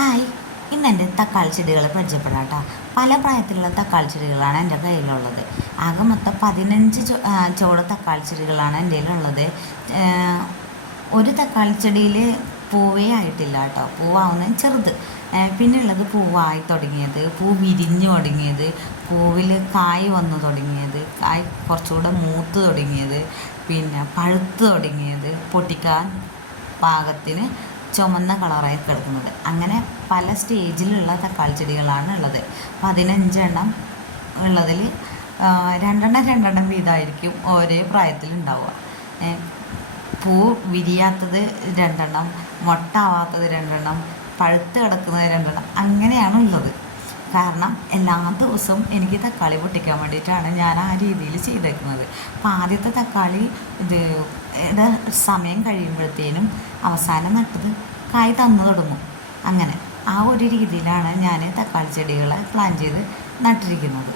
Hi, ഇന്ന് എൻ്റെ തക്കാളി ചെടികളെ പരിചയപ്പെടാം കേട്ടോ. പല പ്രായത്തിലുള്ള തക്കാളി ചെടികളാണ് എൻ്റെ കയ്യിലുള്ളത്. ആകെ മൊത്തം 15 ചോട് തക്കാളി ചെടികളാണ് എൻ്റെ കയ്യിലുള്ളത്. ഒരു തക്കാളി ചെടിയിൽ പൂവേ ആയിട്ടില്ല കേട്ടോ. പൂവാവുന്നത് ചെറുത്. പിന്നെയുള്ളത് പൂവായി തുടങ്ങിയത്, പൂ വിരിഞ്ഞു തുടങ്ങിയത്, പൂവിൽ കായ് വന്നു തുടങ്ങിയത്, കായ് കുറച്ചുകൂടെ മൂത്ത് തുടങ്ങിയത്, പിന്നെ പഴുത്ത് തുടങ്ങിയത്, പൊട്ടിക്കാൻ പാകത്തിന് ചുമന്ന കളറായി കിടക്കുന്നത്. അങ്ങനെ പല സ്റ്റേജിലുള്ള തക്കാളി ചെടികളാണ് ഉള്ളത്. 15 എണ്ണം ഉള്ളതിൽ രണ്ടെണ്ണം വീതമായിരിക്കും ഒരേ പ്രായത്തിലുണ്ടാവുക. പൂ വിരിയാത്തത് 2 മൊട്ടാവാത്തത് 2 പഴുത്ത് കിടക്കുന്നത് 2 അങ്ങനെയാണ് ഉള്ളത്. കാരണം എല്ലാ ദിവസവും എനിക്ക് തക്കാളി പൊട്ടിക്കാൻ വേണ്ടിയിട്ടാണ് ഞാൻ ആ രീതിയിൽ ചെയ്തേക്കുന്നത്. അപ്പോൾ ആദ്യത്തെ തക്കാളി സമയം കഴിയുമ്പോഴത്തേനും അവസാനം നട്ടത് കായ് തന്നു തുടങ്ങും. അങ്ങനെ ആ ഒരു രീതിയിലാണ് ഞാൻ തക്കാളി ചെടികളെ പ്ലാൻ ചെയ്ത് നട്ടിരിക്കുന്നത്.